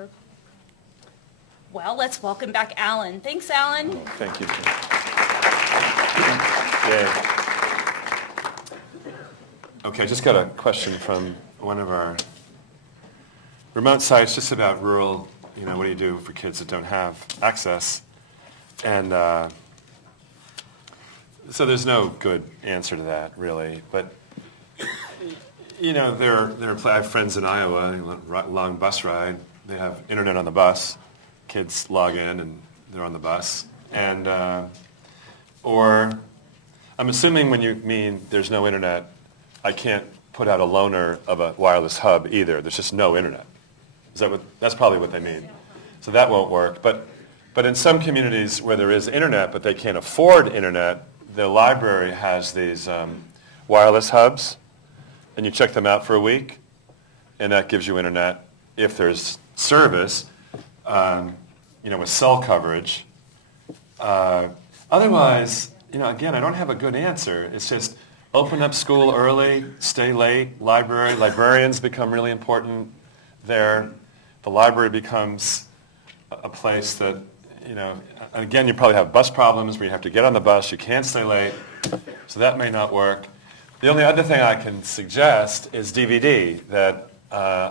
Sure. Well, let's welcome back Alan. Thanks, Alan. Thank you. Yay. Okay, I just got a question from one of our remote sites just about rural, what do you do for kids that don't have access? And so there's no good answer to that, really. But, I have friends in Iowa, long bus ride. They have internet on the bus. Kids log in and they're on the bus. And, or I'm assuming when you mean there's no internet, I can't put out a loaner of a wireless hub either. There's just no internet. That's probably what they mean. So that won't work. But in some communities where there is internet, but they can't afford internet, the library has these wireless hubs, and you check them out for a week, and that gives you internet if there's service, with cell coverage. Otherwise, again, I don't have a good answer. It's just open up school early, stay late, librarians become really important there. The library becomes a place that, again, you probably have bus problems where you have to get on the bus, you can't stay late, so that may not work. The only other thing I can suggest is DVD, that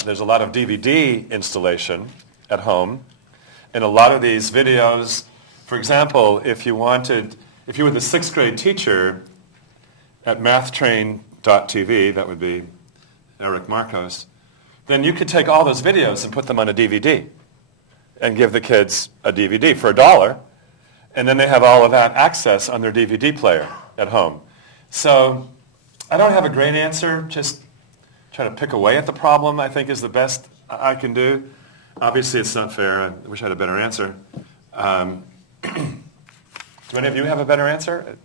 there's a lot of DVD installation at home, and a lot of these videos, for example, if you were the sixth grade teacher at mathtrain.tv, that would be Eric Marcos, then you could take all those videos and put them on a DVD and give the kids a DVD for $1, and then they have all of that access on their DVD player at home. So I don't have a great answer. Just try to pick away at the problem, I think, is the best I can do. Obviously, it's not fair. I wish I had a better answer. Do any of you have a better answer?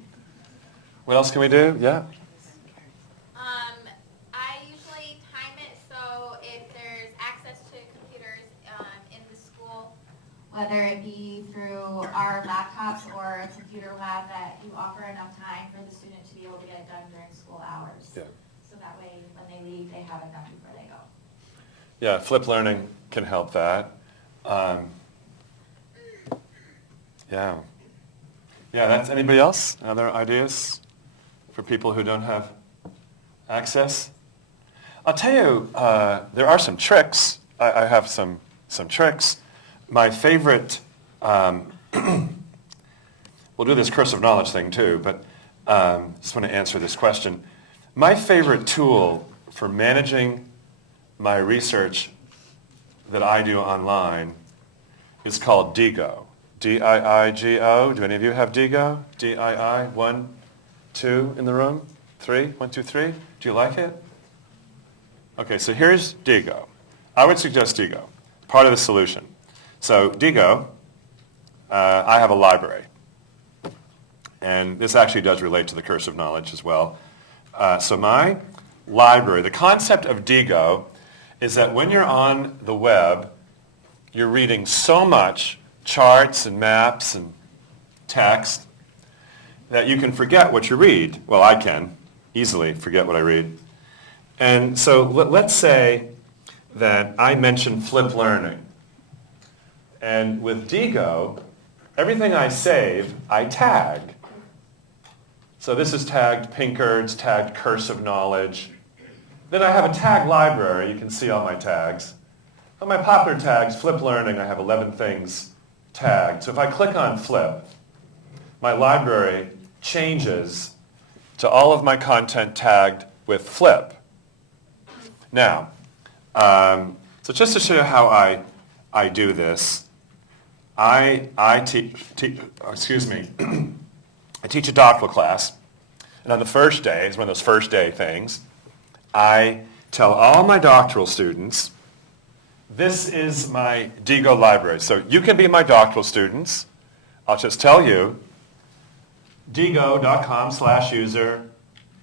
What else can we do? Yeah? I usually time it so if there's access to computers in the school, whether it be through our laptops or a computer lab, that you offer enough time for the student to be able to get it done during school hours. Yeah. So that way, when they leave, they have it done before they go. Yeah, flipped learning can help that. Yeah. Yeah, that's anybody else? Other ideas for people who don't have access? I'll tell you, there are some tricks. I have some tricks. My favorite, we'll do this curse of knowledge thing too, but just want to answer this question. My favorite tool for managing my research that I do online is called Diigo. D-I-I-G-O. Do any of you have Diigo? D-I-I. 1, 2 in the room? 3? 1, 2, 3. Do you like it? Okay, so here's Diigo. I would suggest Diigo. Part of the solution. So Diigo, I have a library. And this actually does relate to the curse of knowledge as well. So my library, the concept of Diigo is that when you're on the web, you're reading so much charts and maps and text that you can forget what you read. Well, I can easily forget what I read. And so let's say that I mentioned flipped learning. And with Diigo, everything I save, I tag. So this is tagged Pinker's, tagged Curse of Knowledge. Then I have a tag library. You can see all my tags. On my popular tags, Flip Learning, I have 11 things tagged. So if I click on Flip, my library changes to all of my content tagged with Flip. Now, so just to show you how I do this, I teach a doctoral class, and on the first day, it's one of those first day things, I tell all my doctoral students, this is my Diigo library. So you can be my doctoral students. I'll just tell you, diigo.com/user,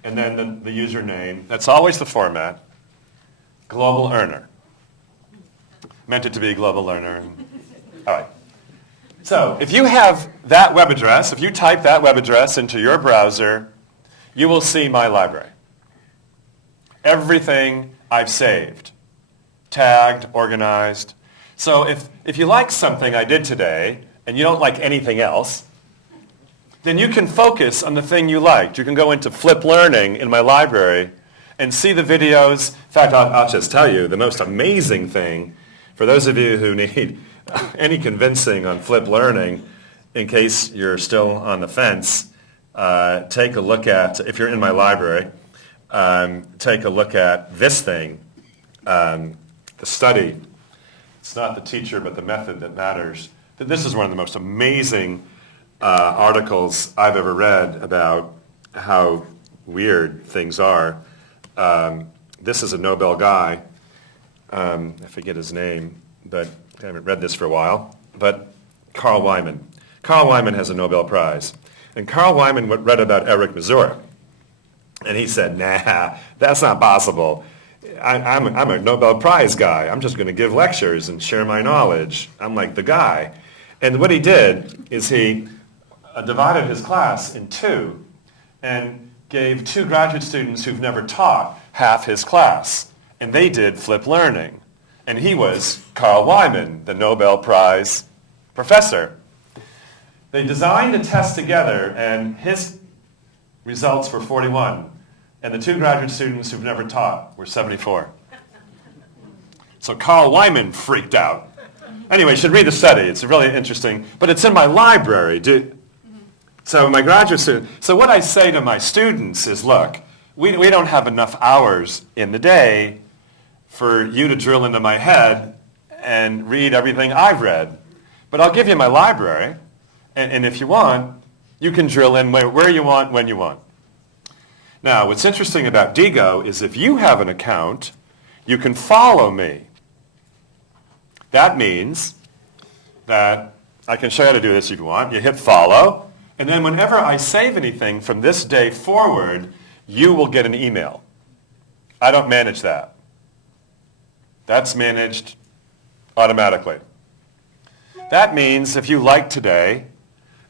and then the username. That's always the format. Global Earner. Meant it to be Global Learner. All right. So if you have that web address, if you type that web address into your browser, you will see my library. Everything I've saved, tagged, organized. So if you like something I did today and you don't like anything else, then you can focus on the thing you liked. You can go into Flip Learning in my library and see the videos. In fact, I'll just tell you, the most amazing thing, for those of you who need any convincing on Flip Learning, in case you're still on the fence, take a look at, if you're in my library, take a look at this thing, the study. It's not the teacher, but the method that matters. This is one of the most amazing articles I've ever read about how weird things are. This is a Nobel guy. I forget his name, but I haven't read this for a while. But Carl Wyman. Carl Wyman has a Nobel Prize. And Carl Wyman read about Eric Mazur. And he said, nah, that's not possible. I'm a Nobel Prize guy. I'm just going to give lectures and share my knowledge. I'm like the guy. And what he did is he divided his class in two and gave two graduate students who've never taught half his class. And they did Flip Learning. And he was Carl Wyman, the Nobel Prize professor. They designed a test together, and his results were 41. And the two graduate students who've never taught were 74. So Carl Wyman freaked out. Anyway, you should read the study. It's really interesting. But it's in my library. So my graduate students, so what I say to my students is, look, we don't have enough hours in the day for you to drill into my head and read everything I've read. But I'll give you my library. And if you want, you can drill in where you want, when you want. Now, what's interesting about Digo is if you have an account, you can follow me. That means that I can show you how to do this if you want. You hit follow, and then whenever I save anything from this day forward, you will get an email. I don't manage that. That's managed automatically. That means if you like today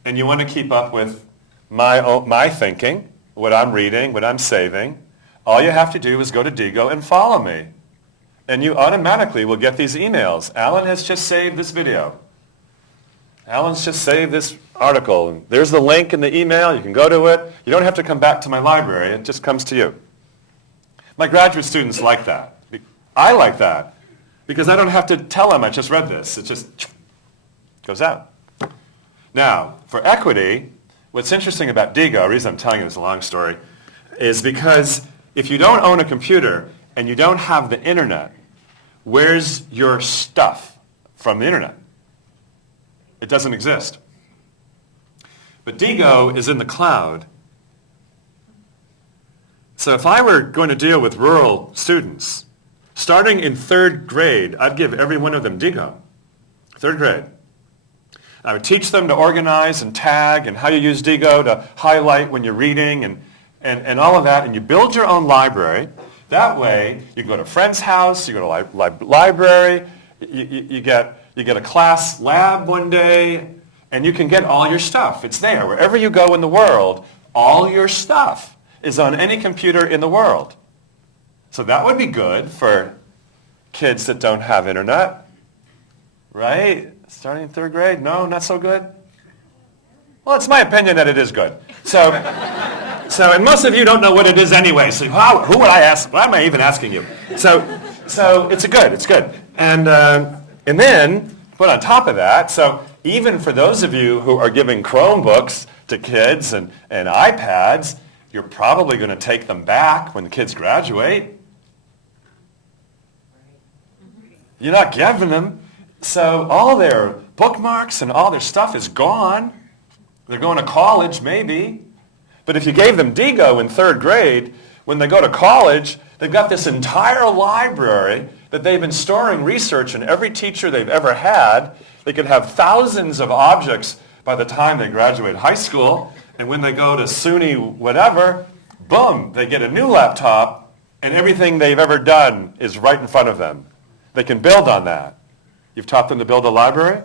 and you want to keep up with my thinking, what I'm reading, what I'm saving, all you have to do is go to Digo and follow me. And you automatically will get these emails. Alan has just saved this video. Alan's just saved this article. There's the link in the email. You can go to it. You don't have to come back to my library. It just comes to you. My graduate students like that. I like that because I don't have to tell them I just read this. It just goes out. Now, for equity, what's interesting about Digo, the reason I'm telling you this long story, is because if you don't own a computer and you don't have the internet, where's your stuff from the internet? It doesn't exist. But Digo is in the cloud. So if I were going to deal with rural students, starting in third grade, I'd give every one of them Digo. Third grade. I would teach them to organize and tag and how you use Digo to highlight when you're reading and all of that. And you build your own library. That way, you go to a friend's house, you go to a library, you get a class lab one day, and you can get all your stuff. It's there. Wherever you go in the world, all your stuff is on any computer in the world. So that would be good for kids that don't have internet, right? Starting in third grade? No, not so good? Well, it's my opinion that it is good. So, and most of you don't know what it is anyway, so who would I ask? Why am I even asking you? So it's good. And then, put on top of that, so even for those of you who are giving Chromebooks to kids and iPads, you're probably going to take them back when the kids graduate. You're not giving them. So all their bookmarks and all their stuff is gone. They're going to college, maybe. But if you gave them Digo in third grade, when they go to college, they've got this entire library that they've been storing research in every teacher they've ever had. They could have thousands of objects by the time they graduate high school. And when they go to SUNY whatever, boom, they get a new laptop, and everything they've ever done is right in front of them. They can build on that. You've taught them to build a library?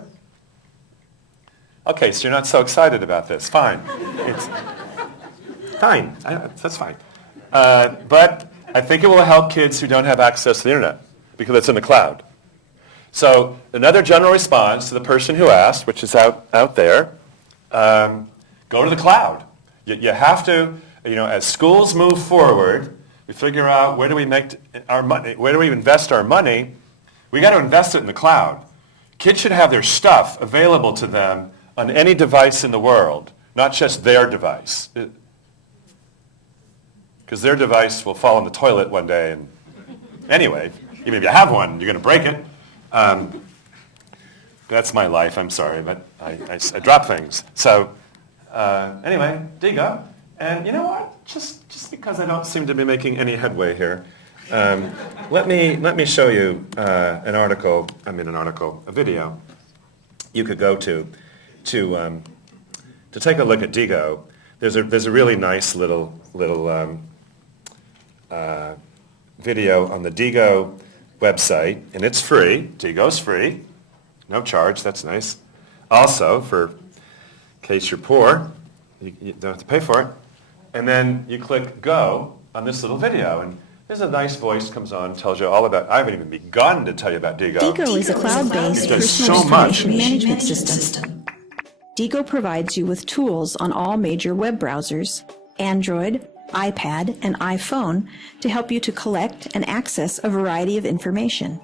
Okay, so you're not so excited about this. Fine. It's fine. That's fine. But I think it will help kids who don't have access to the internet because it's in the cloud. So another general response to the person who asked, which is out there, go to the cloud. You have to, as schools move forward, we figure out where do we make our money, where do we invest our money, we got to invest it in the cloud. Kids should have their stuff available to them on any device in the world, not just their device. Because their device will fall in the toilet one day. And anyway, even if you have one, you're going to break it. That's my life, I'm sorry, but I drop things. So anyway, Digo. And you know what? Just because I don't seem to be making any headway here, let me show you a video you could go to take a look at Digo. There's a really nice little video on the Digo website, and it's free. Digo's free, no charge. That's nice. Also, in case you're poor, you don't have to pay for it. And then you click go on this little video, and there's a nice voice comes on, tells you all about. I haven't even begun to tell you about Digo. Digo is a cloud-based personal information management system. Digo provides you with tools on all major web browsers, Android, iPad, and iPhone to help you to collect and access a variety of information.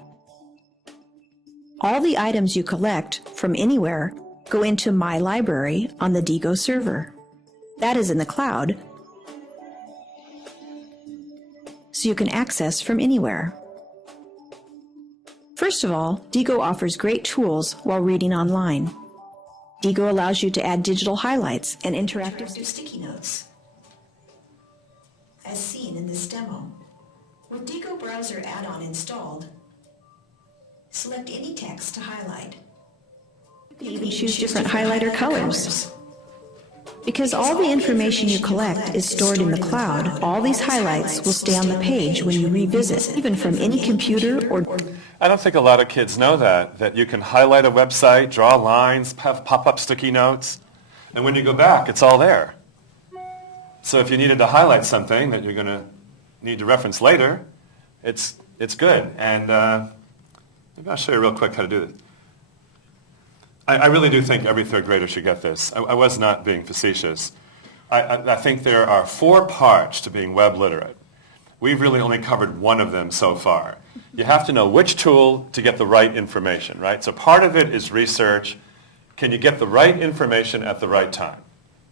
All the items you collect from anywhere go into My Library on the Digo server. That is in the cloud, so you can access from anywhere. First of all, Digo offers great tools while reading online. Digo allows you to add digital highlights and interactive sticky notes, as seen in this demo. With Digo browser add-on installed, select any text to highlight. You can even choose different highlighter colors. Because all the information you collect is stored in the cloud, all these highlights will stay on the page when you revisit, even from any computer or... I don't think a lot of kids know that you can highlight a website, draw lines, have pop-up sticky notes, and when you go back, it's all there. So if you needed to highlight something that you're going to need to reference later, it's good. And maybe I'll show you real quick how to do this. I really do think every third grader should get this. I was not being facetious. I think there are 4 parts to being web literate. We've really only covered one of them so far. You have to know which tool to get the right information, right? So part of it is research. Can you get the right information at the right time?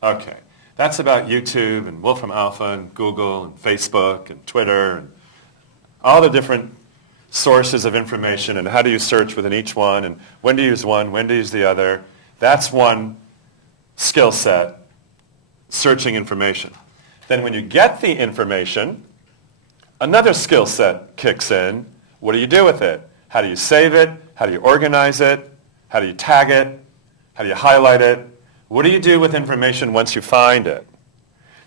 Okay. That's about YouTube and Wolfram Alpha and Google and Facebook and Twitter and all the different sources of information and how do you search within each one and when to use one, when to use the other. That's one skill set, searching information. Then when you get the information, another skill set kicks in. What do you do with it? How do you save it? How do you organize it? How do you tag it? How do you highlight it? What do you do with information once you find it?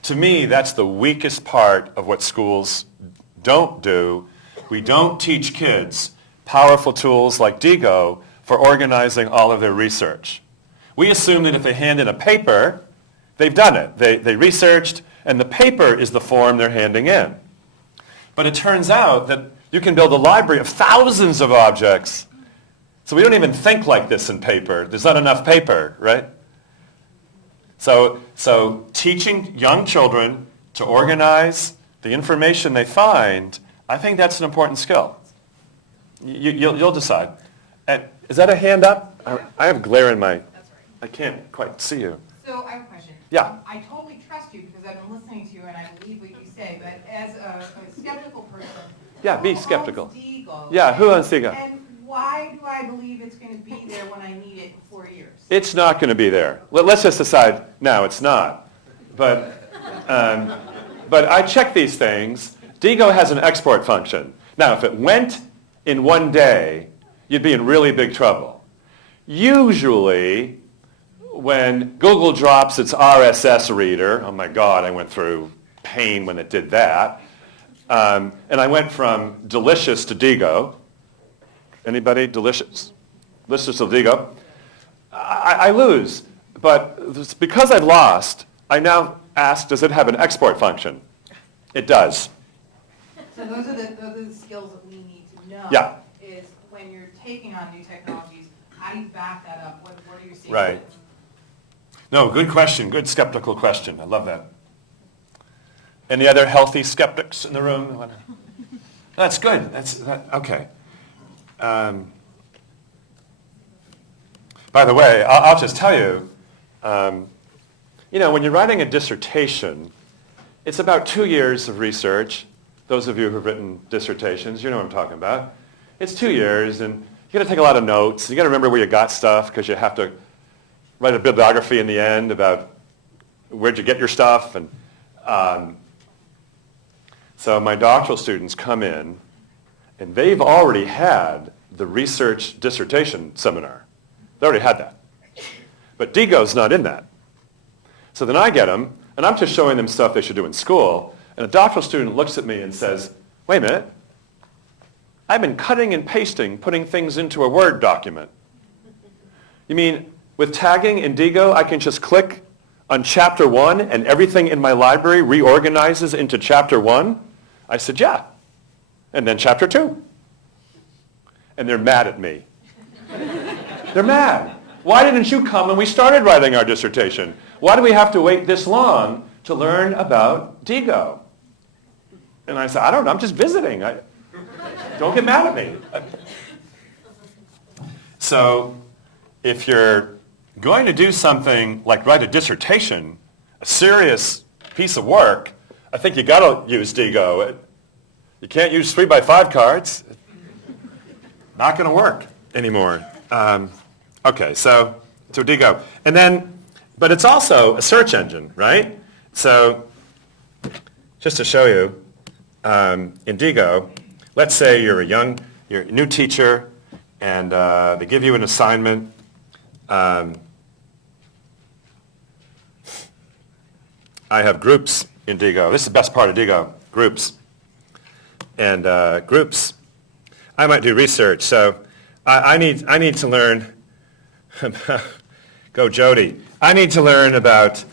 To me, that's the weakest part of what schools don't do. We don't teach kids powerful tools like Digo for organizing all of their research. We assume that if they hand in a paper, they've done it. They researched, and the paper is the form they're handing in. But it turns out that you can build a library of thousands of objects. So we don't even think like this in paper. There's not enough paper, right? So teaching young children to organize the information they find, I think that's an important skill. You'll decide. And is that a hand up? I have glare in my... That's right. I can't quite see you. So I have a question. Yeah. I totally trust you because I've been listening to you and I believe what you say, but as a skeptical person... Yeah, be who skeptical. owns Digo? Yeah, who owns Digo? And why do I believe it's going to be there when I need it in 4 years? It's not going to be there. Let's just decide now it's not. But I check these things. Digo has an export function. Now, if it went in one day, you'd be in really big trouble. Usually, when Google drops its RSS reader, oh my God, I went through pain when it did that, and I went from delicious to Digo. Anybody? Delicious? Delicious to Digo? I lose. But because I've lost, I now ask, does it have an export function? It does. So those are the skills that we need to know. Yeah. Is when you're taking on new technologies, how do you back that up? What are your safety Right. nets? No, good question. Good skeptical question. I love that. Any other healthy skeptics in the room? That's good. Okay. By the way, I'll just tell you, when you're writing a dissertation, it's about 2 years of research. Those of you who've written dissertations, you know what I'm talking about. It's 2 years, and you got to take a lot of notes. You got to remember where you got stuff because you have to write a bibliography in the end about where'd you get your stuff. And so my doctoral students come in, and they've already had the research dissertation seminar. They already had that. But DIGO's not in that. So then I get them, and I'm just showing them stuff they should do in school, and a doctoral student looks at me and says, wait a minute, I've been cutting and pasting, putting things into a Word document. You mean with tagging in DIGO, I can just click on chapter 1 and everything in my library reorganizes into chapter 1? I said, yeah. And then chapter 2. And they're mad at me. They're mad. Why didn't you come when we started writing our dissertation? Why do we have to wait this long to learn about DIGO? And I said, I don't know, I'm just visiting. Don't get mad at me. So if you're going to do something like write a dissertation, a serious piece of work, I think you got to use DIGO. You can't use 3x5 cards. Not going to work anymore. Okay, so DIGO. And then, but it's also a search engine, right? So just to show you, in DIGO, let's say you're a new teacher, and they give you an assignment. I have groups in DIGO. This is the best part of DIGO, groups. And groups, I might do research. So I need to learn about, go Jody. I need to learn about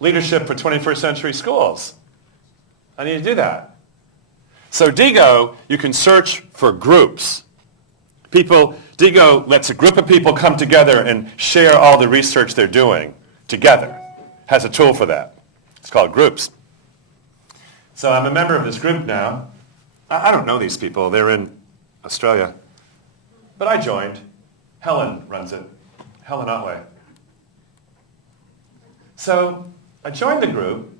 leadership for 21st century schools. I need to do that. So DIGO, you can search for groups. DIGO lets a group of people come together and share all the research they're doing together. Has a tool for that. It's called groups. So I'm a member of this group now. I don't know these people. They're in Australia. But I joined. Helen runs it. Helen Otway. So I joined the group,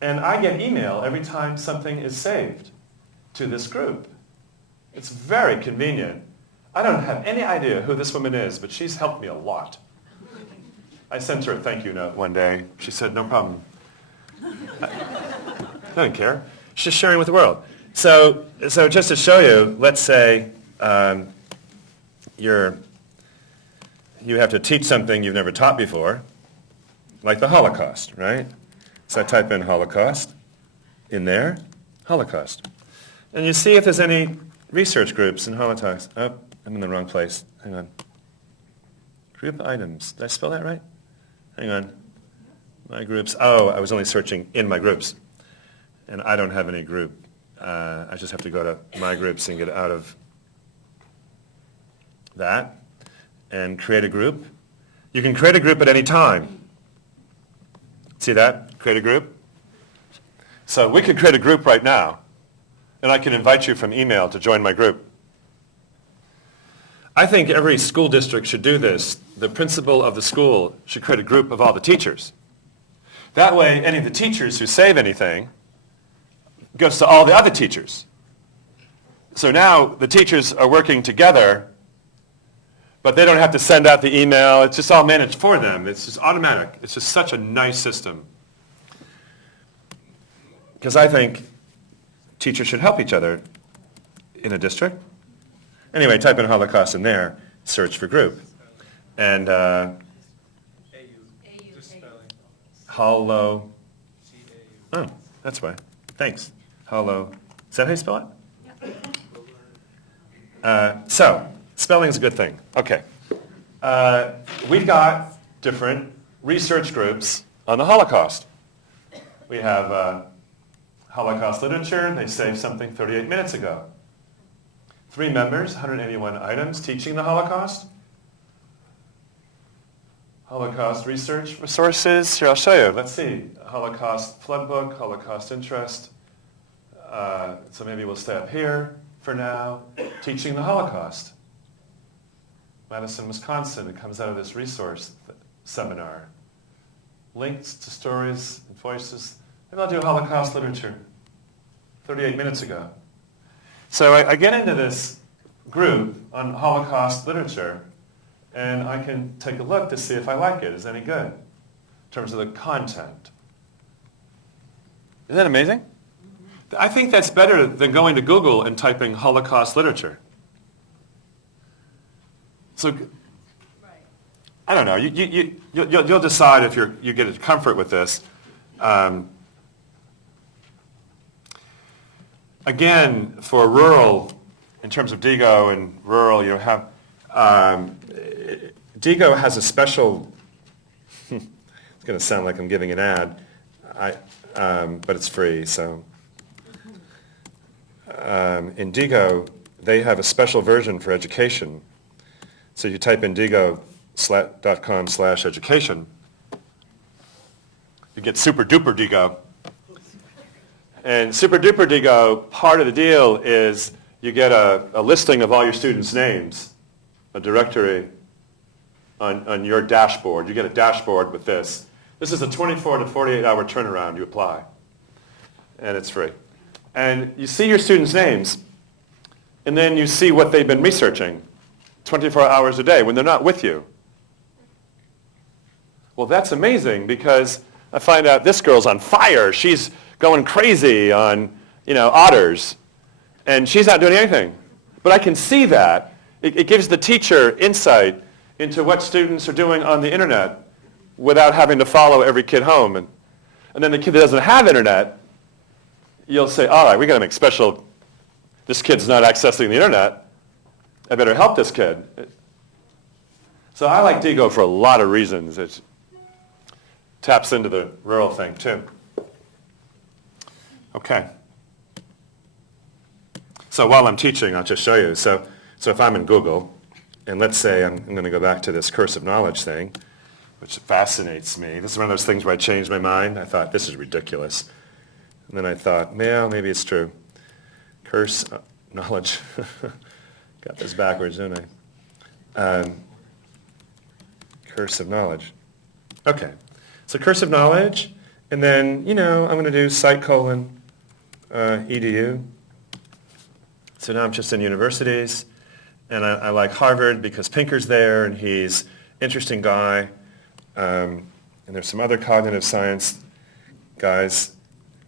and I get email every time something is saved to this group. It's very convenient. I don't have any idea who this woman is, but she's helped me a lot. I sent her a thank you note one day. She said, no problem. I don't care. She's just sharing with the world. So just to show you, let's say you have to teach something you've never taught before, like the Holocaust, right? So I type in Holocaust in there, Holocaust. And you see if there's any research groups in Holocaust. Oh, I'm in the wrong place. Hang on. Group items. Did I spell that right? Hang on. My groups. Oh, I was only searching in my groups. And I don't have any group. I just have to go to my groups and get out of that and create a group. You can create a group at any time. See that? Create a group. So we could create a group right now, and I can invite you from email to join my group. I think every school district should do this. The principal of the school should create a group of all the teachers. That way, any of the teachers who save anything goes to all the other teachers. So now the teachers are working together, but they don't have to send out the email. It's just all managed for them. It's just automatic. It's just such a nice system. Because I think teachers should help each other in a district. Anyway, type in Holocaust in there, search for group. And Holo. Oh, that's why. Thanks. Holo. Is that how you spell it? So, spelling is a good thing. Okay. We've got different research groups on the Holocaust. We have Holocaust literature. They saved something 38 minutes ago. 3 members, 181 items, teaching the Holocaust. Holocaust research resources. Here, I'll show you. Let's see. Holocaust flood book, Holocaust interest. So maybe we'll stay up here for now. Teaching the Holocaust. Madison, Wisconsin. It comes out of this resource seminar. Links to stories and voices. Maybe I'll do Holocaust literature. 38 minutes ago. So I get into this group on Holocaust literature, and I can take a look to see if I like it. Is it any good in terms of the content? Isn't that amazing? I think that's better than going to Google and typing Holocaust literature. So, I don't know. You'll decide if you get comfort with this. Again, for rural, in terms of DIGO and rural, you have DIGO has a special. It's going to sound like I'm giving an ad, but it's free. So in DIGO, they have a special version for education. So you type in digo.com/education, you get super duper DIGO. And super duper DIGO, part of the deal is you get a listing of all your students' names, a directory on your dashboard. You get a dashboard with this. This is a 24 to 48 hour turnaround. You apply, and it's free. And you see your students' names, and then you see what they've been researching 24 hours a day when they're not with you. Well, that's amazing, because I find out this girl's on fire. She's going crazy on, otters, and she's not doing anything. But I can see that. It gives the teacher insight into what students are doing on the internet without having to follow every kid home. And then the kid that doesn't have internet, you'll say, all right, we got to make special, this kid's not accessing the internet. I better help this kid. So I like DIGO for a lot of reasons. It taps into the rural thing too. Okay. So while I'm teaching, I'll just show you. So if I'm in Google, and let's say I'm going to go back to this curse of knowledge thing, which fascinates me. This is one of those things where I changed my mind. I thought, this is ridiculous. And then I thought, well, maybe it's true. Curse knowledge. Got this backwards, didn't I? Curse of knowledge. Okay. So curse of knowledge, and then, I'm going to do site:/edu. So now I'm just in universities, and I like Harvard because Pinker's there, and he's an interesting guy. And there's some other cognitive science guys,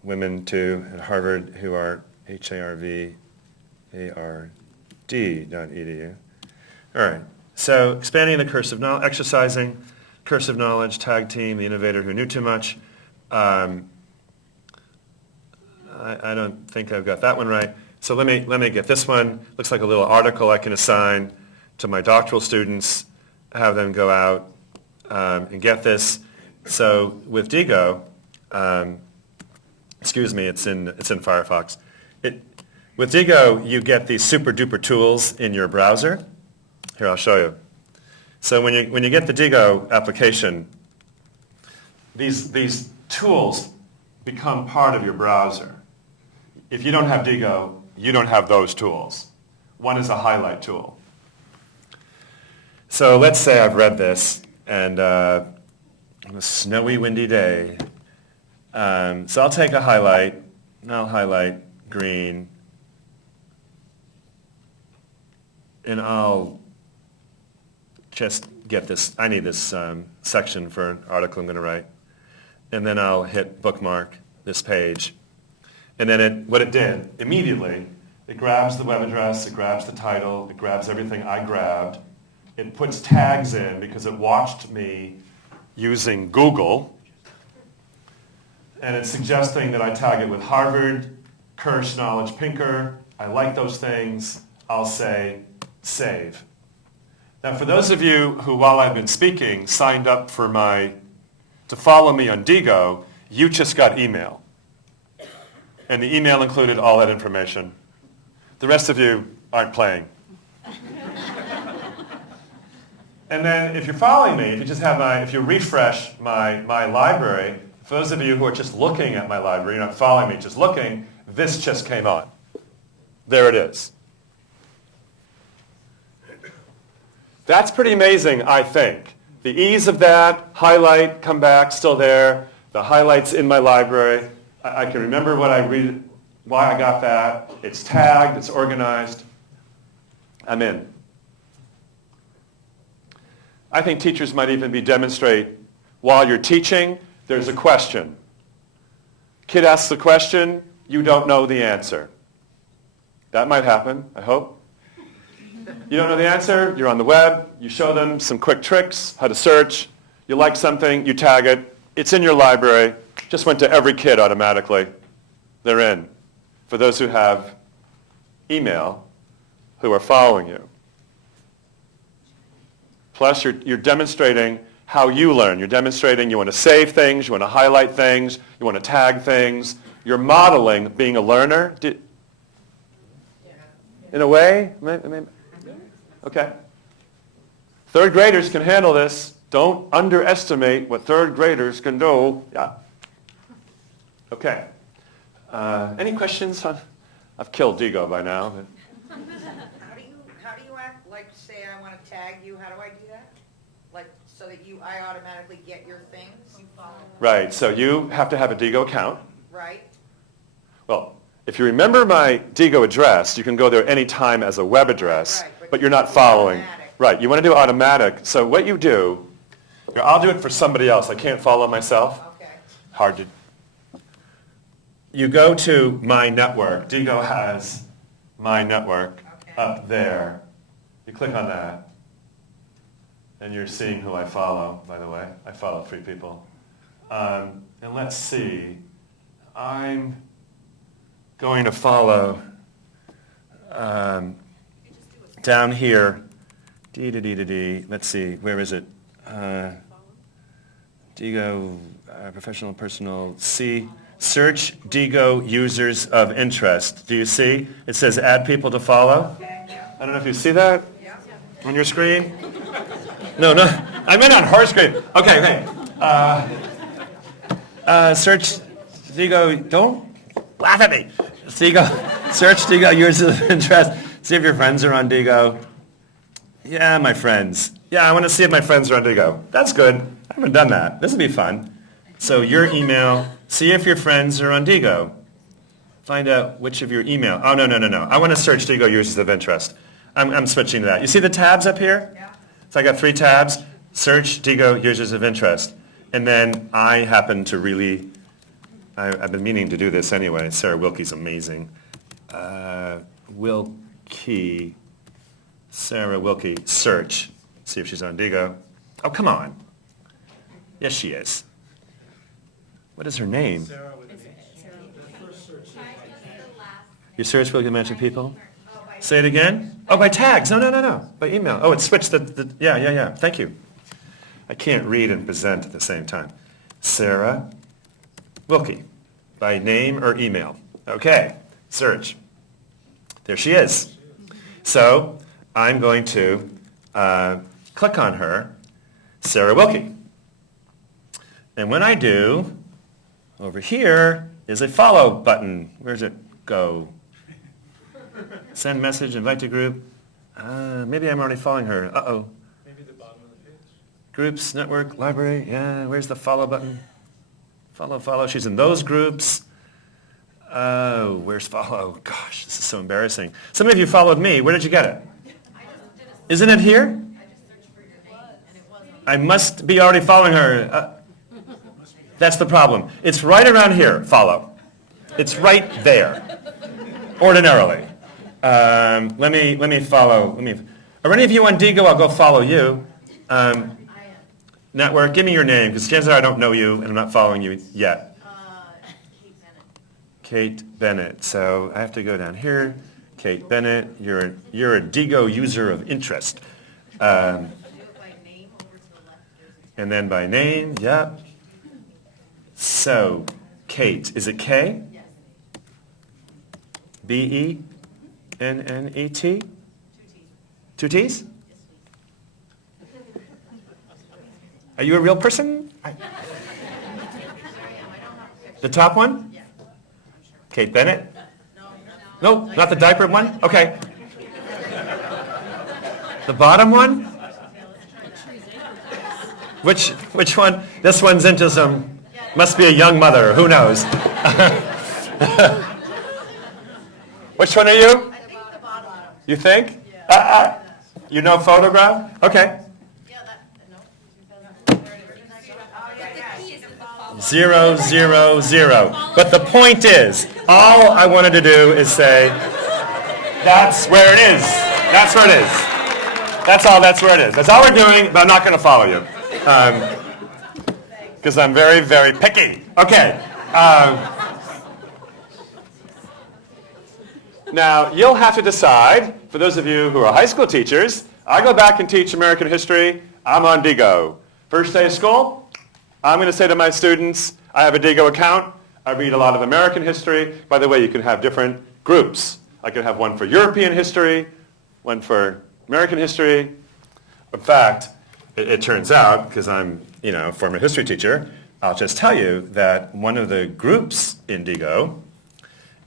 women too, at Harvard who are harvard.edu. All right. So expanding the curse of knowledge, exercising curse of knowledge, tag team, the innovator who knew too much. I don't think I've got that one right. So let me get this one. Looks like a little article I can assign to my doctoral students, have them go out and get this. So with DIGO, it's in Firefox. With DIGO, you get these super duper tools in your browser. Here, I'll show you. So when you get the DIGO application, these tools become part of your browser. If you don't have DIGO, you don't have those tools. One is a highlight tool. So let's say I've read this, and on a snowy, windy day. So I'll take a highlight, and I'll highlight green, and I'll just get this. I need this section for an article I'm going to write. And then I'll hit bookmark this page. And then what it did, immediately, it grabs the web address, it grabs the title, it grabs everything I grabbed. It puts tags in because it watched me using Google. And it's suggesting that I tag it with Harvard, Curse, Knowledge, Pinker. I like those things. I'll say save. Now, for those of you who, while I've been speaking, signed up to follow me on DIGO, you just got email. And the email included all that information. The rest of you aren't playing. And then if you're following me, if you just have if you refresh my library, for those of you who are just looking at my library, you're not following me, just looking, this just came on. There it is. That's pretty amazing, I think. The ease of that, highlight, come back, still there. The highlights in my library. I can remember what I read, why I got that. It's tagged, it's organized. I'm in. I think teachers might even demonstrate while you're teaching, there's a question. Kid asks the question, you don't know the answer. That might happen, I hope. You don't know the answer, you're on the web, you show them some quick tricks, how to search, you like something, you tag it, it's in your library, just went to every kid automatically. They're in. For those who have email, who are following you. Plus, you're demonstrating how you learn. You're demonstrating you want to save things, you want to highlight things, you want to tag things. You're modeling being a learner. In a way? Okay. Third graders can handle this. Don't underestimate what third graders can do. Yeah. Okay. Any questions? I've killed Digo by now. How do you act, like, say I want to tag you, how do I do that? Like, so that I automatically get your things? Right, so you have to have a Digo account. Right? Well, if you remember my Digo address, you can go there anytime as a web address, Right, but you're not following. automatic. Right, you want to do automatic. So what you do, I'll do it for somebody else. I can't follow myself. Okay. Hard to. You go to My Network. Digo has My Network up there. You click on that, and you're seeing who I follow, by the way. I follow 3 people. And let's see. I'm going to follow down here. Let's see, where is it? Digo, professional, personal, C. Search Digo users of interest. Do you see? It says add people to follow. I don't know if you see that on your screen. No, I meant on her screen. Okay. Search Digo, don't laugh at me. Search Digo users of interest. See if your friends are on Digo. Yeah, my friends. Yeah, I want to see if my friends are on Digo. That's good. I haven't done that. This will be fun. So your email, see if your friends are on Digo. Find out which of your email. Oh, no. I want to search Digo users of interest. I'm switching to that. You see the tabs up here? Yeah. So I got 3 tabs. Search Digo users of interest. And then I happen to really, I've been meaning to do this anyway. Sarah Wilkie's amazing. Sarah Wilkie, search. See if she's on Digo. Oh, come on. Yes, she is. What is her name? Your search will mention people? Say it again? Oh, by tags. No. By email. Oh, it switched yeah. Thank you. I can't read and present at the same time. Sarah Wilkie. By name or email. Okay. Search. There she is. So I'm going to click on her, Sarah Wilkie. And when I do, over here is a follow button. Where's it go? Send message, invite to group. Maybe I'm already following her. Uh-oh. Maybe the bottom of the page. Groups, network, library. Yeah, where's the follow button? Follow. She's in those groups. Oh, where's follow? Gosh, this is so embarrassing. Some of you followed me. Where did you get it? Isn't it here? I must be already following her. That's the problem. It's right around here, follow. It's right there, ordinarily. Let me follow. Are any of you on Digo? I'll go follow you. Network, give me your name, because chances are I don't know you, and I'm not following you yet. Kate Bennett. So I have to go down here. Kate Bennett, you're a Digo user of interest. And then by name, yeah. So, Kate, is it K? Yes. B-E? N-N-E-T? 2 T's? Are you a real person? The top one? Kate Bennett? No, not the diaper one? Okay. The bottom one? Which one? This one's into some, must be a young mother, who knows? Which one are you? You think? You know photograph? Okay. 0, 0, 0. But the point is, all I wanted to do is say, that's where it is. That's where it is. That's where it is. That's all we're doing, but I'm not going to follow you. Because I'm very, very picky. Okay. Now, you'll have to decide, for those of you who are high school teachers, I go back and teach American history, I'm on Digo. First day of school, I'm going to say to my students, I have a Digo account, I read a lot of American history. By the way, you can have different groups. I can have one for European history, one for American history. In fact, it turns out, because I'm a former history teacher, I'll just tell you that one of the groups in Digo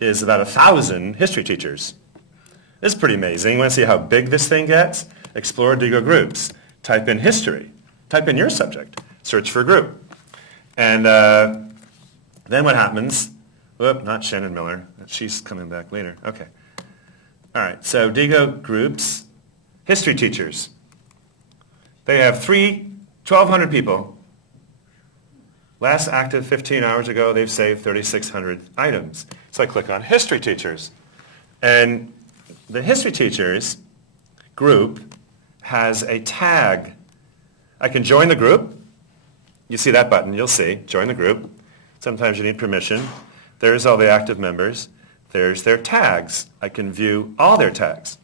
is about 1,000 history teachers. This is pretty amazing. You want to see how big this thing gets? Explore Digo groups. Type in history. Type in your subject. Search for a group. And then what happens? Whoop, not Shannon Miller. She's coming back later. Okay. All right, so Digo groups, history teachers. They have 1,200 people. Last active 15 hours ago, they've saved 3,600 items. So I click on history teachers. And the history teachers group has a tag. I can join the group. You see that button, you'll see, join the group. Sometimes you need permission. There's all the active members. There's their tags. I can view all their tags.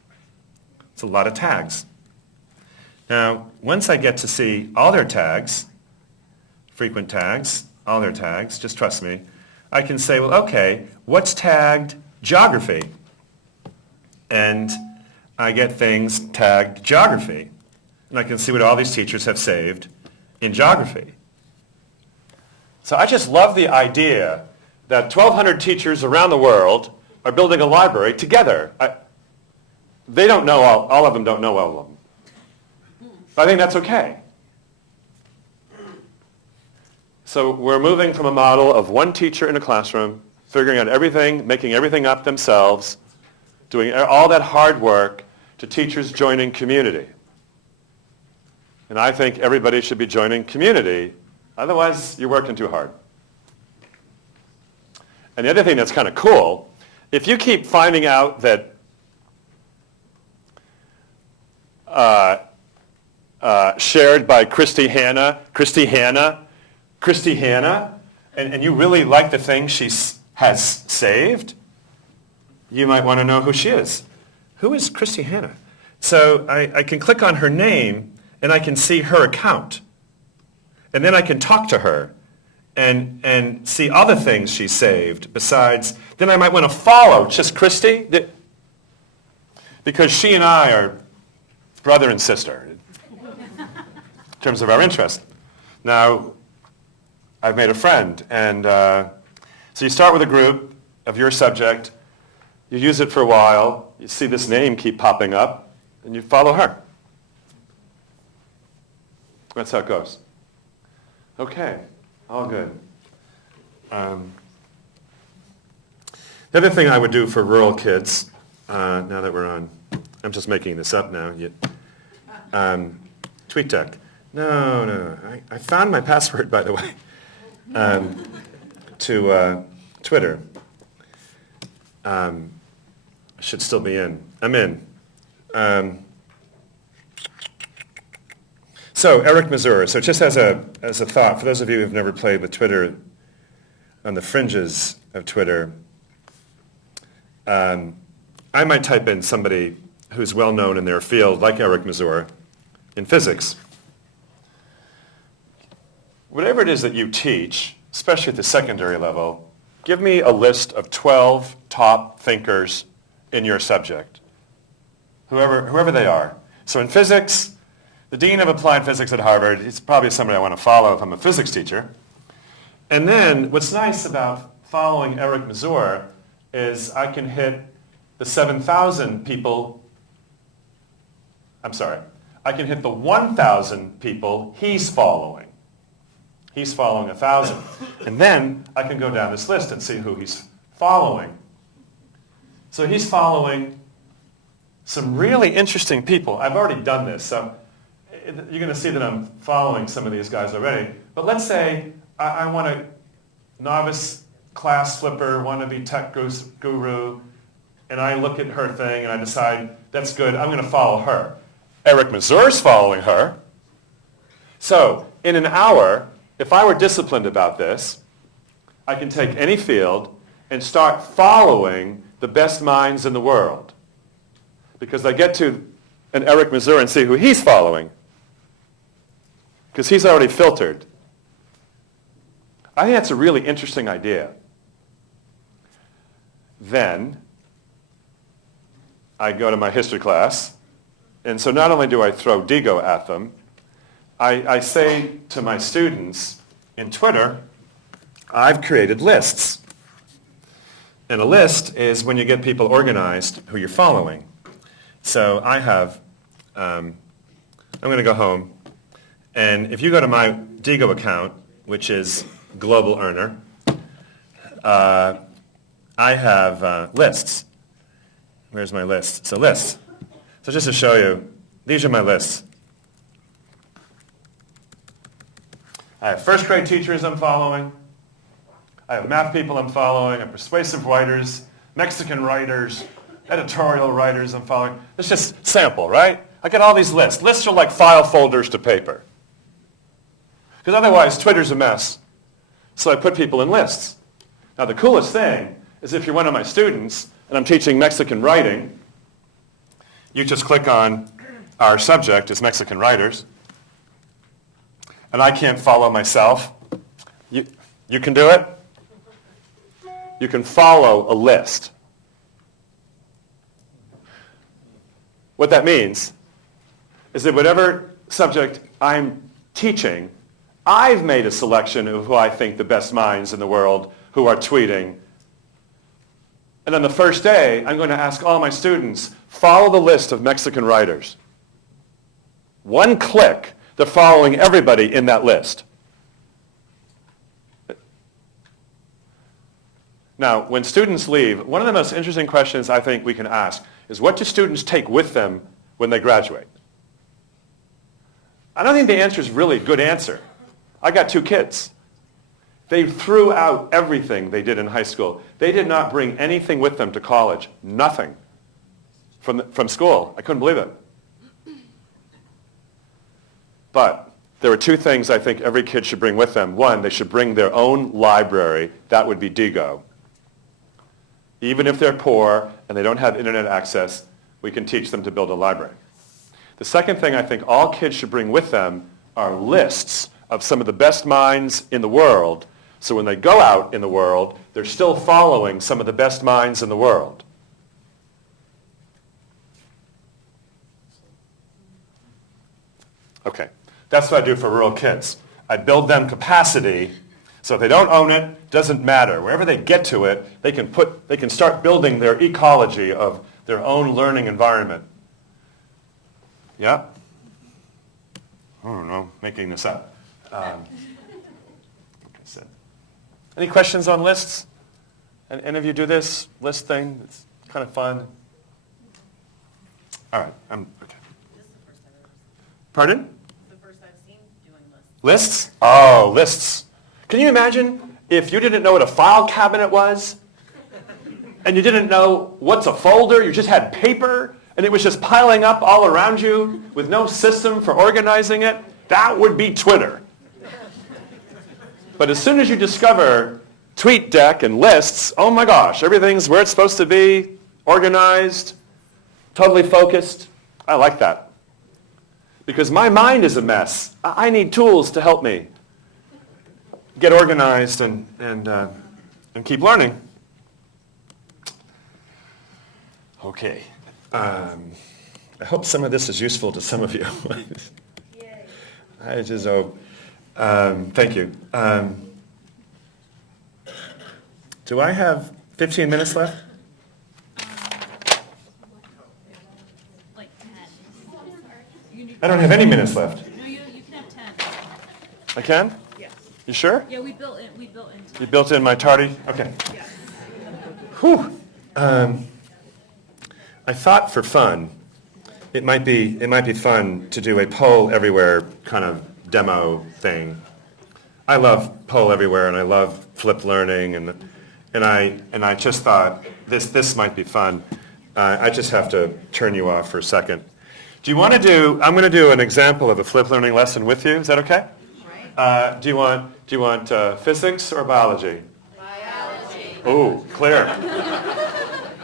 It's a lot of tags. Now, once I get to see all their tags, frequent tags, all their tags, just trust me, I can say, well, okay, what's tagged geography? And I get things tagged geography. And I can see what all these teachers have saved in geography. So I just love the idea that 1,200 teachers around the world are building a library together. They don't know all of them don't know all of them. But I think that's okay. So we're moving from a model of one teacher in a classroom, figuring out everything, making everything up themselves, doing all that hard work, to teachers joining community. And I think everybody should be joining community. Otherwise, you're working too hard. And the other thing that's kind of cool, if you keep finding out that shared by Christy Hanna, and you really like the thing she has saved, you might want to know who she is. Who is Christy Hanna? So I can click on her name, and I can see her account. And then I can talk to her and see other things she saved besides. Then I might want to follow just Christy, because she and I are brother and sister in terms of our interest. Now, I've made a friend, and so you start with a group of your subject, you use it for a while, you see this name keep popping up, and you follow her. That's how it goes. Okay, all good. The other thing I would do for rural kids, now that we're on, I'm just making this up now, TweetDeck. No. I found my password, by the way, to Twitter. I should still be in. I'm in. So Eric Mazur. So just as a thought, for those of you who've never played with Twitter, on the fringes of Twitter, I might type in somebody who's well known in their field, like Eric Mazur, in physics. Whatever it is that you teach, especially at the secondary level, give me a list of 12 top thinkers in your subject, whoever they are. So in physics, the dean of applied physics at Harvard, he's probably somebody I want to follow if I'm a physics teacher. And then what's nice about following Eric Mazur is I can hit the 7,000 people, I can hit the 1,000 people he's following. He's following 1,000. And then I can go down this list and see who he's following. So he's following some really interesting people. I've already done this, so you're going to see that I'm following some of these guys already. But let's say I want a novice class flipper, wannabe tech guru, and I look at her thing and I decide, that's good, I'm going to follow her. Eric Mazur's following her. So in an hour, if I were disciplined about this, I can take any field and start following the best minds in the world. Because I get to an Eric Mazur and see who he's following. Because he's already filtered. I think that's a really interesting idea. Then I go to my history class, and so not only do I throw Digo at them, I say to my students in Twitter, I've created lists. And a list is when you get people organized who you're following. So I have, I'm going to go home, and if you go to my Digo account, which is Global Earner, I have lists. Where's my list? So lists. So just to show you, these are my lists. I have first grade teachers I'm following. I have math people I'm following. I have persuasive writers, Mexican writers, editorial writers I'm following. It's just sample, right? I get all these lists. Lists are like file folders to paper. Because otherwise, Twitter's a mess. So I put people in lists. Now the coolest thing is if you're one of my students and I'm teaching Mexican writing, you just click on our subject is Mexican writers, and I can't follow myself. You can do it. You can follow a list. What that means is that whatever subject I'm teaching, I've made a selection of who I think the best minds in the world who are tweeting. And on the first day, I'm going to ask all my students, follow the list of Mexican writers. One click, they're following everybody in that list. Now, when students leave, one of the most interesting questions I think we can ask is what do students take with them when they graduate? I don't think the answer is really a good answer. I got 2 kids. They threw out everything they did in high school. They did not bring anything with them to college. Nothing. From school. I couldn't believe it. But there are 2 things I think every kid should bring with them. One, they should bring their own library. That would be Digo. Even if they're poor and they don't have internet access, we can teach them to build a library. The second thing I think all kids should bring with them are lists of some of the best minds in the world. So when they go out in the world, they're still following some of the best minds in the world. Okay, that's what I do for rural kids. I build them capacity, so if they don't own it, doesn't matter. Wherever they get to it, they can start building their ecology of their own learning environment. Yeah? I don't know, making this up. Like I said. Any questions on lists? Any of you do this list thing? It's kind of fun. All right, okay. This is the first I've ever seen. Pardon? It's the first I've seen doing lists. Lists? Oh, lists. Can you imagine if you didn't know what a file cabinet was? And you didn't know what's a folder? You just had paper, and it was just piling up all around you with no system for organizing it? That would be Twitter. But as soon as you discover TweetDeck and lists, oh my gosh, everything's where it's supposed to be, organized, totally focused. I like that. Because my mind is a mess. I need tools to help me get organized and keep learning. Okay. I hope some of this is useful to some of you. I just hope. Thank you. Do I have 15 minutes left? Like 10. I don't have any minutes left. No, you can have 10. I can? Yes. You sure? Yeah, we built in You built in my tardy? Okay. Whew. I thought for fun, it might be fun to do a poll everywhere kind of demo thing. I love poll everywhere, and I love flipped learning, and I just thought this might be fun. I just have to turn you off for a second. Do you want to do? I'm going to do an example of a flipped learning lesson with you. Is that okay? Right. Do you want physics or biology? Biology. Oh, clear.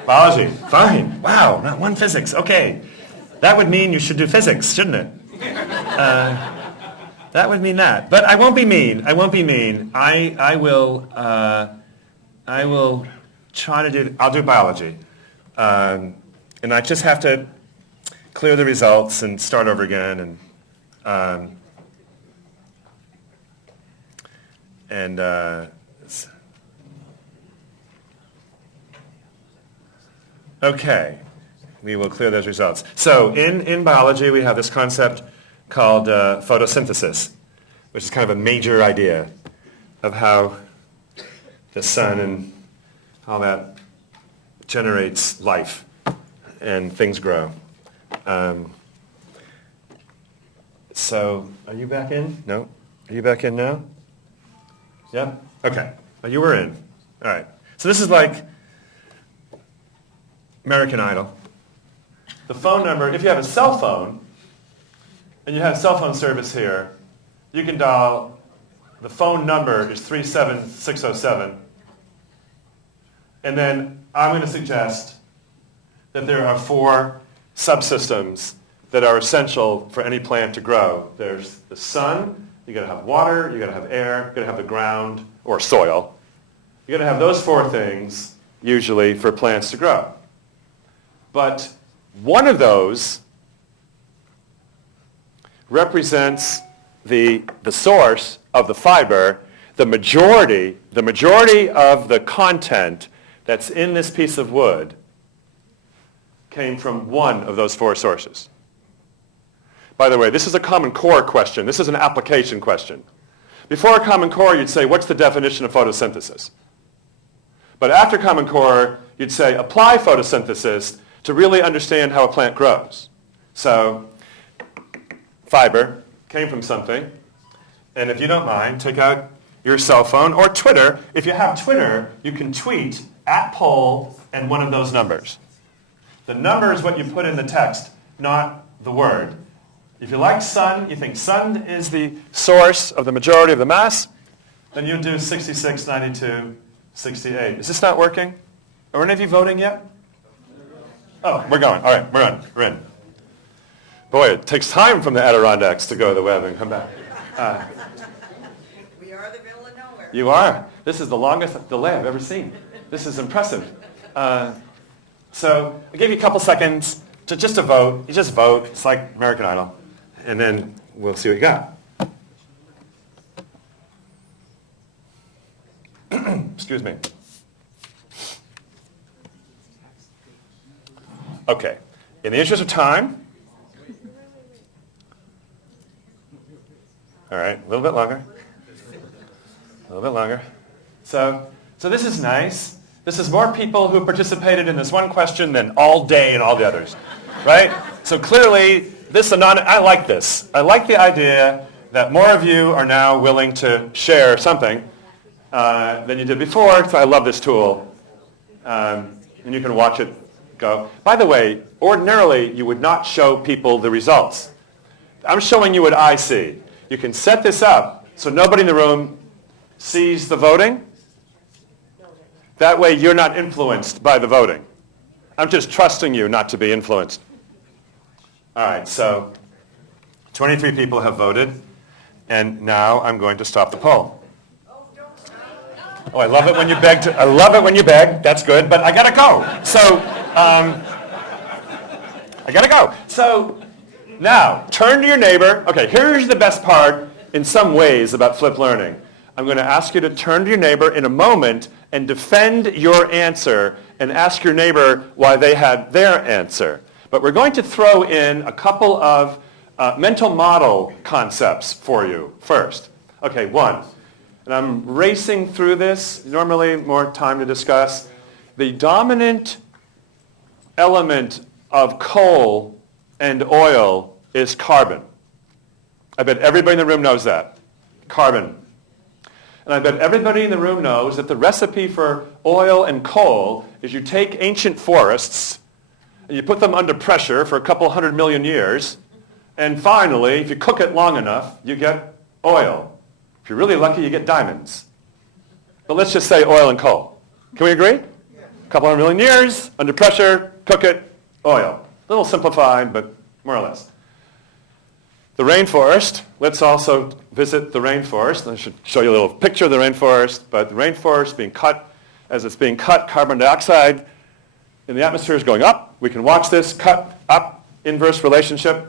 Biology, fine. Wow, not one physics. Okay. That would mean you should do physics, shouldn't it? That would mean that. But I won't be mean. I won't be mean. I will try to do, I'll do biology. And I just have to clear the results and start over again. Okay, we will clear those results. So in biology, we have this concept called photosynthesis, which is kind of a major idea of how the sun and all that generates life and things grow. So are you back in? No? Are you back in now? Yeah? Okay. Oh, you were in. All right. So this is like American Idol. The phone number, if you have a cell phone, and you have cell phone service here, you can dial, the phone number is 37607. And then I'm going to suggest that there are 4 subsystems that are essential for any plant to grow. There's the sun, you got to have water, you got to have air, you got to have the ground or soil. You got to have those 4 things usually for plants to grow. But one of those represents the source of the fiber. The majority of the content that's in this piece of wood came from one of those 4 sources. By the way, this is a Common Core question. This is an application question. Before a Common Core, you'd say, what's the definition of photosynthesis? But after Common Core, you'd say, apply photosynthesis to really understand how a plant grows. So fiber came from something. And if you don't mind, take out your cell phone or Twitter. If you have Twitter, you can tweet @poll and one of those numbers. The number is what you put in the text, not the word. If you like sun, you think sun is the source of the majority of the mass, then you do 66, 92, 68. Is this not working? Are any of you voting yet? Oh, we're going. All right, we're in. Boy, it takes time from the Adirondacks to go to the web and come back. We are the middle of nowhere. You are. This is the longest delay I've ever seen. This is impressive. So I'll give you a couple seconds to just to vote. You just vote. It's like American Idol. And then we'll see what you got. Excuse me. Okay. In the interest of time, all right, a little bit longer. So this is nice. This is more people who participated in this one question than all day and all the others, right? So clearly, I like this. I like the idea that more of you are now willing to share something than you did before, so I love this tool. And you can watch it go. By the way, ordinarily, you would not show people the results. I'm showing you what I see. You can set this up so nobody in the room sees the voting. That way, you're not influenced by the voting. I'm just trusting you not to be influenced. All right, so 23 people have voted, and now I'm going to stop the poll. Oh, I love it when you beg. I love it when you beg. That's good, but I gotta go. So I gotta go. So now, turn to your neighbor. Okay, here's the best part in some ways about flipped learning. I'm going to ask you to turn to your neighbor in a moment and defend your answer and ask your neighbor why they had their answer. But we're going to throw in a couple of mental model concepts for you first. Okay, one. And I'm racing through this. Normally more time to discuss. The dominant element of coal and oil is carbon. I bet everybody in the room knows that. Carbon. And I bet everybody in the room knows that the recipe for oil and coal is you take ancient forests and you put them under pressure for a couple 100 million years, and finally, if you cook it long enough, you get oil. If you're really lucky, you get diamonds. But let's just say oil and coal. Can we agree? A couple 100 million years, under pressure, cook it, oil. A little simplified, but more or less. The rainforest, let's also visit the rainforest. I should show you a little picture of the rainforest, but the rainforest being cut, as it's being cut, carbon dioxide in the atmosphere is going up. We can watch this cut up, inverse relationship.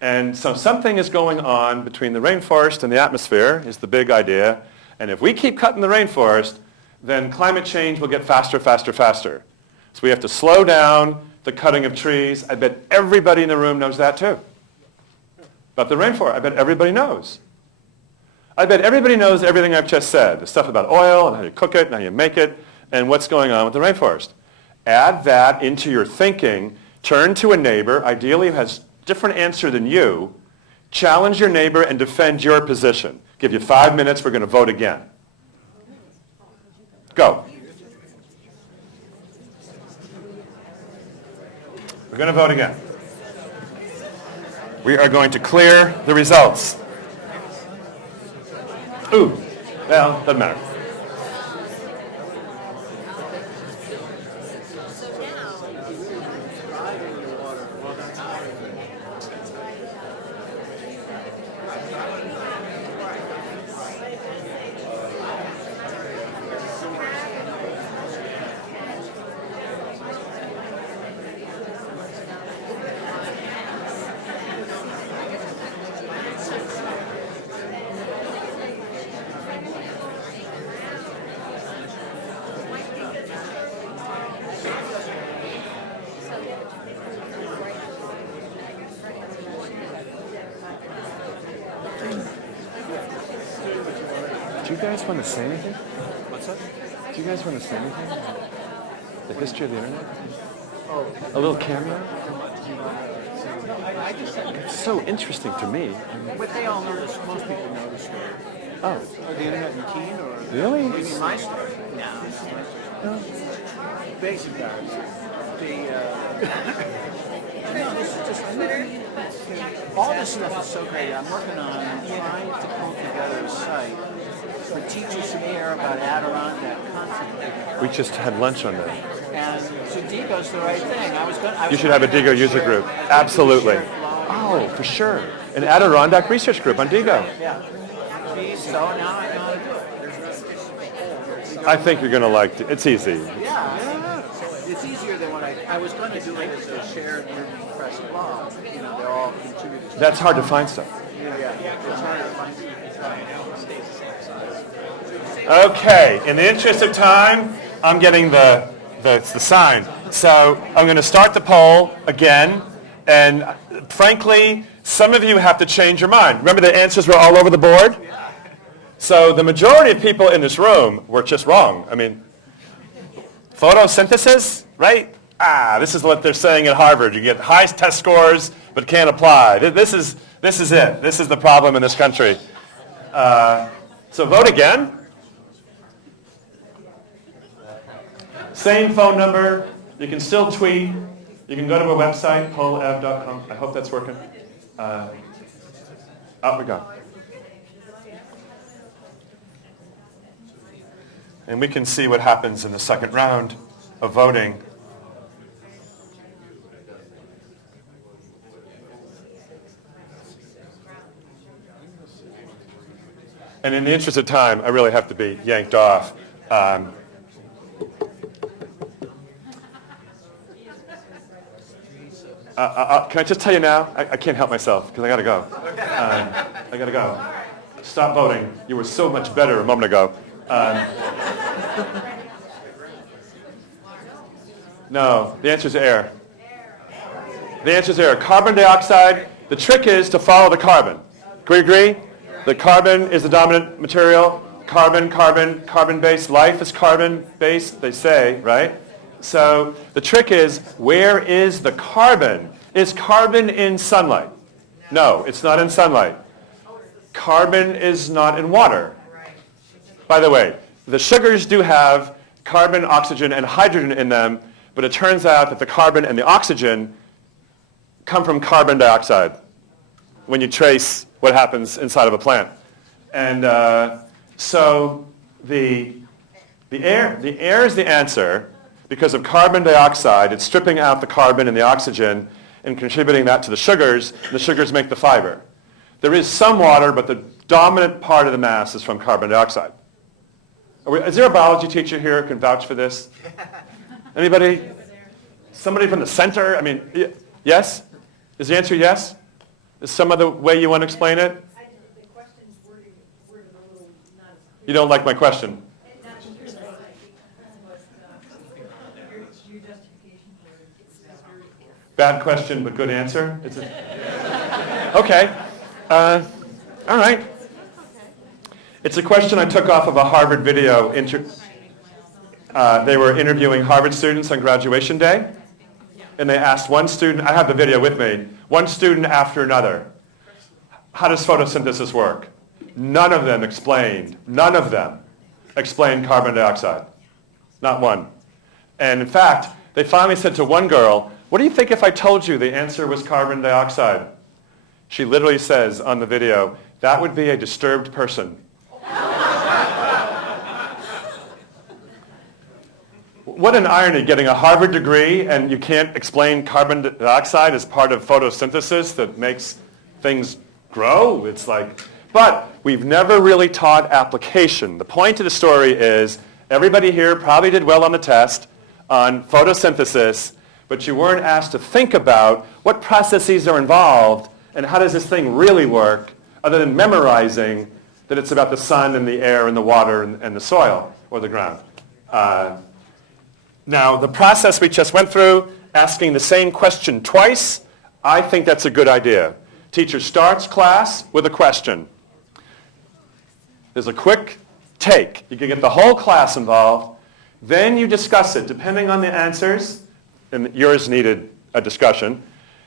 And so something is going on between the rainforest and the atmosphere is the big idea. And if we keep cutting the rainforest, then climate change will get faster, faster, faster. So we have to slow down the cutting of trees. I bet everybody in the room knows that too. But the rainforest, I bet everybody knows. I bet everybody knows everything I've just said. The stuff about oil and how you cook it and how you make it and what's going on with the rainforest. Add that into your thinking. Turn to a neighbor, ideally who has a different answer than you. Challenge your neighbor and defend your position. Give you 5 minutes. We're going to vote again. Go. We're going to vote again. We are going to clear the results. Ooh, well, doesn't matter. Do you guys want to say anything? What's that? Do you guys want to say anything? The history of the internet? Oh. A little cameo? It's so interesting to me. But they all know this. Most people know the story. Oh. Or the internet and keen, or Really? you mean my story? No, this is my story. Basic guys. No, this is just all this stuff is so great. I'm working on trying to pull together a site for teachers who care about Adirondack content. We just had lunch on that. And so Digo's the right thing. You should have a Digo user group. Absolutely. Oh, for sure. An Adirondack research group on Digo. Yeah. So now I know how to do it. I think you're going to like it. It's easy. Yeah. It's easier than what I was going to do it as a shared press blog. You know, they're all contributed. That's hard to find stuff. Yeah. It's hard to find stuff. Okay, in the interest of time, I'm getting the sign. So I'm going to start the poll again. And frankly, some of you have to change your mind. Remember the answers were all over the board? So the majority of people in this room were just wrong. I mean, photosynthesis, right? This is what they're saying at Harvard. You get high test scores, but can't apply. This is it. This is the problem in this country. So vote again. Same phone number. You can still tweet. You can go to our website, pollev.com. I hope that's working. Out we go. And we can see what happens in the second round of voting. And in the interest of time, I really have to be yanked off. Can I just tell you now? I can't help myself because I got to go. I got to go. Stop voting. You were so much better a moment ago. No, the answer is air. The answer is air. Carbon dioxide, the trick is to follow the carbon. Do we agree? The carbon is the dominant material. Carbon-based. Life is carbon-based, they say, right? So the trick is, where is the carbon? Is carbon in sunlight? No, it's not in sunlight. Carbon is not in water. By the way, the sugars do have carbon, oxygen, and hydrogen in them, but it turns out that the carbon and the oxygen come from carbon dioxide when you trace what happens inside of a plant. And so the air is the answer because of carbon dioxide. It's stripping out the carbon and the oxygen and contributing that to the sugars, and the sugars make the fiber. There is some water, but the dominant part of the mass is from carbon dioxide. Is there a biology teacher here who can vouch for this? Anybody? Somebody from the center? I mean, yes? Is the answer yes? Is some other way you want to explain it? The question's worded a little not as clear. You don't like my question? Not precisely, but your justification for it is very clear. Bad question, but good answer? Okay. All right. It's a question I took off of a Harvard video. They were interviewing Harvard students on graduation day, and they asked one student, I have the video with me, one student after another, how does photosynthesis work? None of them explained carbon dioxide. Not one. And in fact, they finally said to one girl, what do you think if I told you the answer was carbon dioxide? She literally says on the video, that would be a disturbed person. What an irony, getting a Harvard degree and you can't explain carbon dioxide as part of photosynthesis that makes things grow. It's like, but we've never really taught application. The point of the story is everybody here probably did well on the test on photosynthesis, but you weren't asked to think about what processes are involved and how does this thing really work other than memorizing that it's about the sun and the air and the water and the soil or the ground. Now, the process we just went through, asking the same question twice, I think that's a good idea. Teacher starts class with a question. There's a quick take. You can get the whole class involved. Then you discuss it, depending on the answers, and yours needed a discussion.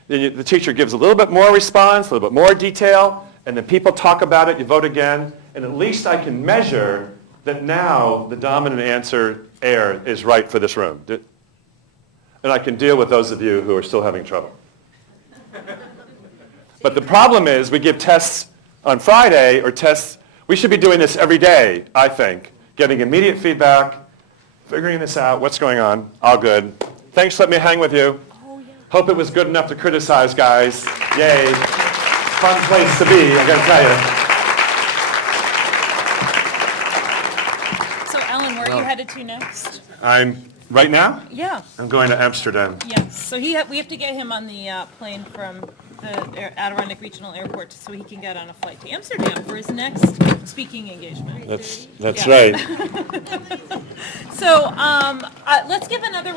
The teacher gives a little bit more response, a little bit more detail, and then people talk about it, you vote again, and at least I can measure that now the dominant answer, air, is right for this room. And I can deal with those of you who are still having trouble. But the problem is we give tests on Friday, or tests, we should be doing this every day, I think, getting immediate feedback, figuring this out, what's going on, all good. Thanks for letting me hang with you. Hope it was good enough to criticize, guys. Yay. Fun place to be, I gotta tell you. So Alan, where are you headed to next? Right now? Yeah. I'm going to Amsterdam. Yes. So we have to get him on the plane from the Adirondack Regional Airport so he can get on a flight to Amsterdam for his next speaking engagement. That's Yeah. right. So let's give another